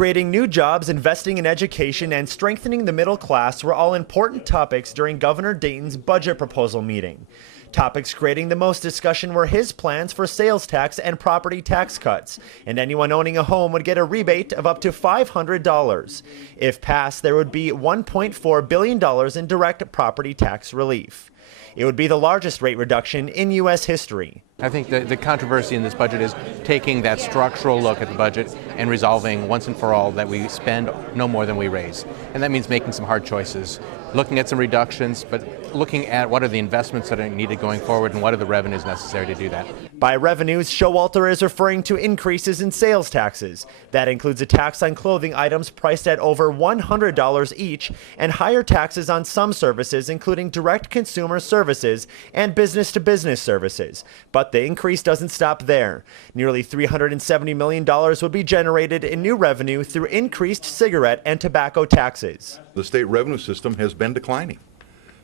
Creating new jobs, investing in education, and strengthening the middle class were all important topics during Governor Dayton's budget proposal meeting. Topics creating the most discussion were his plans for sales tax and property tax cuts, and anyone owning a home would get a rebate of up to $500. If passed, there would be $1.4 billion in direct property tax relief. It would be the largest rate reduction in U.S. history. I think the controversy in this budget is taking that structural look at the budget and resolving once and for all that we spend no more than we raise. And that means making some hard choices, looking at some reductions, but looking at what are the investments that are needed going forward and what are the revenues necessary to do that. By revenues, Showalter is referring to increases in sales taxes. That includes a tax on clothing items priced at over $100 each and higher taxes on some services, including direct consumer services and business-to-business services. But the increase doesn't stop there. Nearly $370 million would be generated in new revenue through increased cigarette and tobacco taxes. The state revenue system has been declining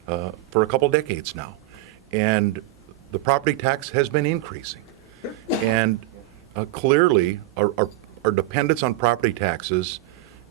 for a couple decades now, and the property tax has been increasing. And clearly, our dependence on property taxes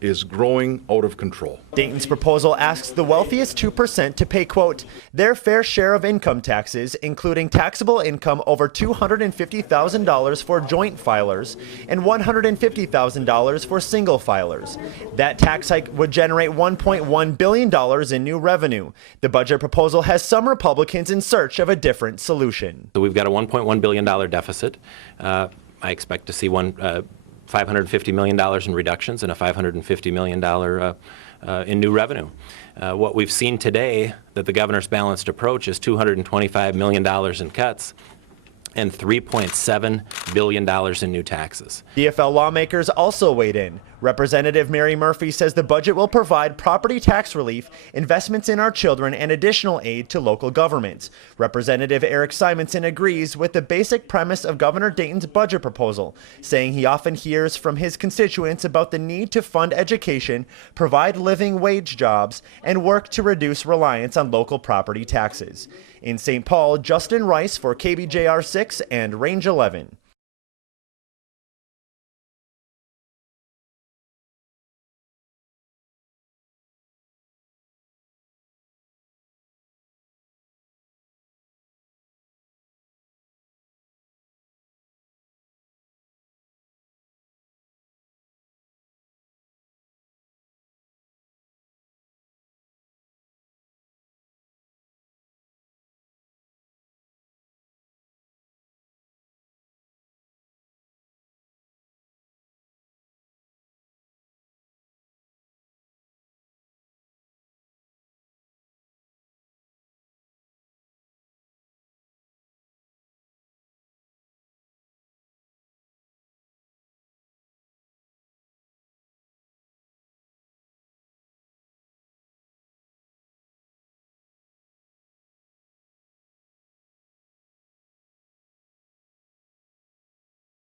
is growing out of control. Dayton's proposal asks the wealthiest 2% to pay, quote, their fair share of income taxes, including taxable income over $250,000 for joint filers and $150,000 for single filers. That tax hike would generate $1.1 billion in new revenue. The budget proposal has some Republicans in search of a different solution. So we've got a $1.1 billion deficit. I expect to see $550 million in reductions and a $550 million in new revenue. What we've seen today, that the governor's balanced approach is $225 million in cuts and $3.7 billion in new taxes. DFL lawmakers also weighed in. Representative Mary Murphy says the budget will provide property tax relief, investments in our children, and additional aid to local governments. Representative Eric Simonson agrees with the basic premise of Governor Dayton's budget proposal, saying he often hears from his constituents about the need to fund education, provide living wage jobs, and work to reduce reliance on local property taxes. In St. Paul, Justin Rice for KBJR 6 and Range 11.